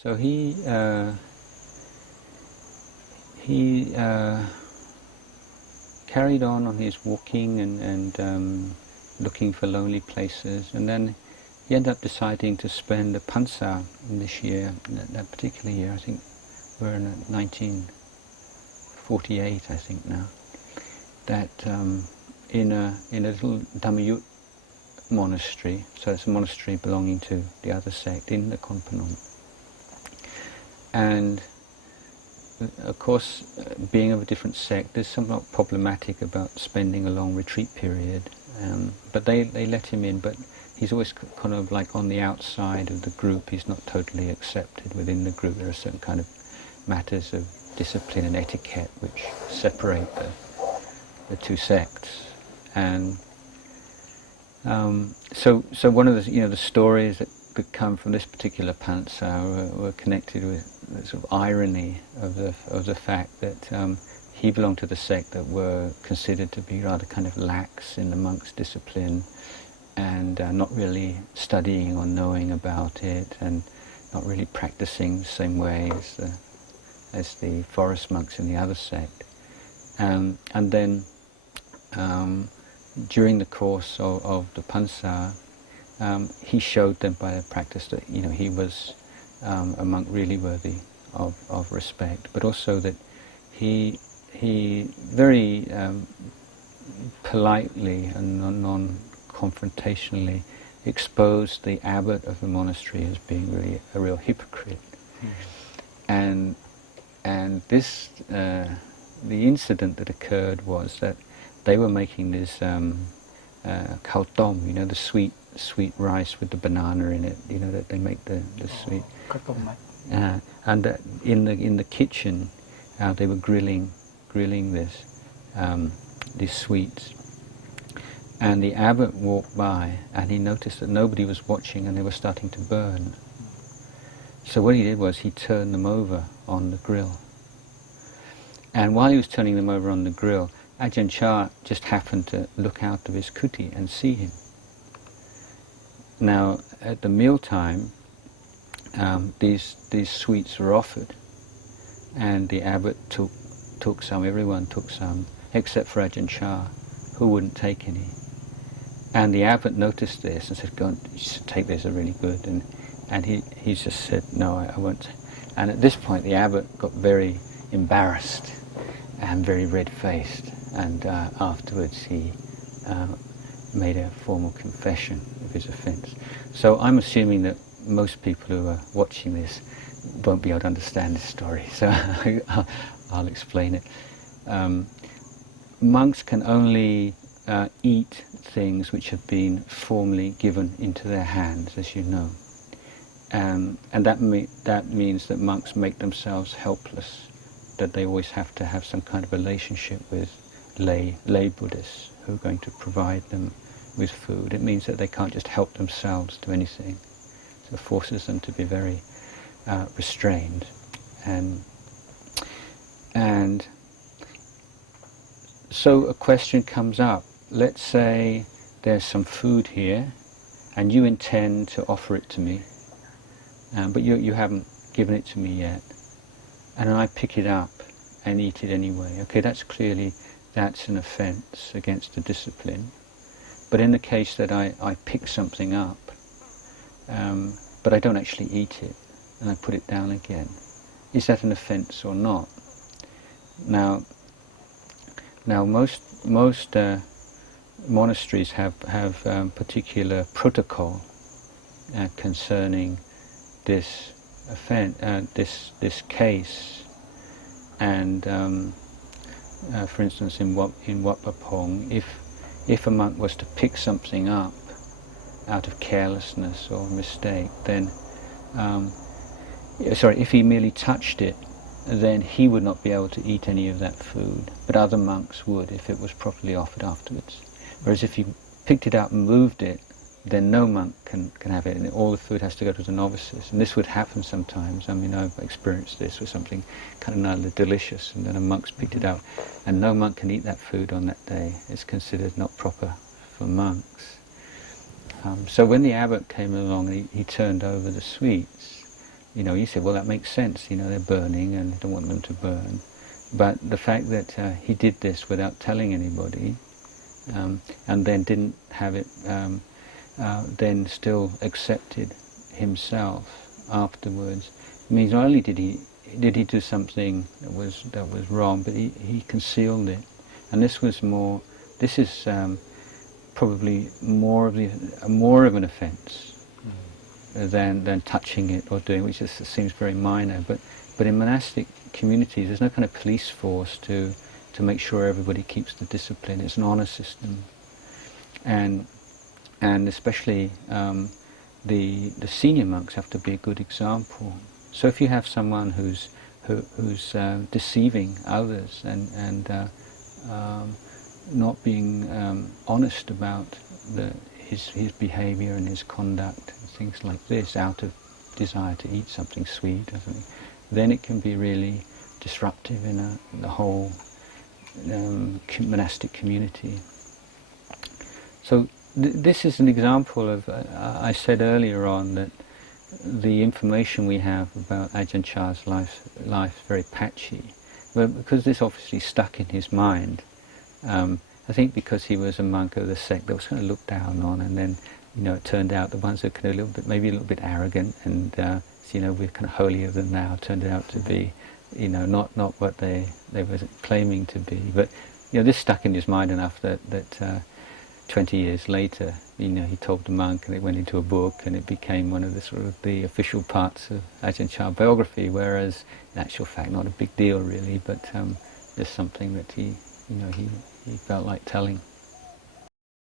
So he carried on his walking and looking for lonely places, and then he ended up deciding to spend a pansa in this year, that particular year. I think we're in 1948, I think now. That in a little Dhammayut monastery, so it's a monastery belonging to the other sect in the Konpanong. And of course, being of a different sect, there's somewhat problematic about spending a long retreat period. But they let him in, but he's always kind of like on the outside of the group. He's not totally accepted within the group. There are certain kind of matters of discipline and etiquette which separate the two sects. And so one of the stories that could come from this particular pansa were connected with the sort of irony of the fact that he belonged to the sect that were considered to be rather kind of lax in the monks' discipline, and not really studying or knowing about it, and not really practicing the same way as the forest monks in the other sect. And then during the course of the pansa, he showed them by the practice that he was a monk really worthy of respect, but also that he very politely and non-confrontationally exposed the abbot of the monastery as being really a real hypocrite. And this the incident that occurred was that they were making this khao tom, the sweet rice with the banana in it, that they make the sweet. And in the kitchen, they were grilling these sweets. And the abbot walked by, and he noticed that nobody was watching, and they were starting to burn. So what he did was he turned them over on the grill. And while he was turning them over on the grill, Ajahn Chah just happened to look out of his kuti and see him. Now, at the mealtime, these sweets were offered, and the abbot took some. Everyone took some, except for Ajahn Chah, who wouldn't take any. And the abbot noticed this and said, "Go on, you should take this, they're really good." And he just said, "No, I won't." And at this point, the abbot got very embarrassed and very red-faced, and afterwards he made a formal confession of his offence. So I'm assuming that most people who are watching this won't be able to understand this story, so I'll explain it. Monks can only eat things which have been formally given into their hands, as you know. And that means that monks make themselves helpless, that they always have to have some kind of relationship with lay Buddhists who are going to provide them with food. It means that they can't just help themselves to anything. So it forces them to be very restrained. And so a question comes up. Let's say there's some food here, and you intend to offer it to me, but you haven't given it to me yet, and I pick it up and eat it anyway. Okay, that's an offence against the discipline. But in the case that I pick something up, but I don't actually eat it, and I put it down again, is that an offence or not? Now most monasteries have particular protocol concerning this this case, and for instance, in Wat Papong, if a monk was to pick something up out of carelessness or mistake, then if he merely touched it, then he would not be able to eat any of that food, but other monks would if it was properly offered afterwards. Whereas if he picked it up and moved it, then no monk can have it, and all the food has to go to the novices. And this would happen sometimes. I mean, I've experienced this with something kind of delicious, and then a monk's picked it up, and no monk can eat that food on that day. It's considered not proper for monks. So when the abbot came along and he turned over the sweets, you said, well, that makes sense. They're burning, and they don't want them to burn. But the fact that he did this without telling anybody, and then didn't have it, then still accepted himself afterwards, means not only did he do something that was wrong, but he concealed it. And this is probably more of an offence than touching it or doing, which just seems very minor. But in monastic communities, there's no kind of police force to make sure everybody keeps the discipline. It's an honour system, and especially the senior monks have to be a good example. So if you have someone who's deceiving others and not being honest about his behaviour and his conduct, and things like this, out of desire to eat something sweet or something, then it can be really disruptive in the whole monastic community. So this is an example of, I said earlier on that the information we have about Ajahn Chah's life is very patchy, but because this obviously stuck in his mind, I think because he was a monk of the sect that was kind of looked down on, and then it turned out the ones that were maybe a little bit arrogant and we're kind of holier than thou turned out to be not what they were claiming to be. But this stuck in his mind enough that 20 years later, he told the monk, and it went into a book, and it became one of the sort of the official parts of Ajahn Chah Biography. Whereas, in actual fact, not a big deal really, but just something that he felt like telling.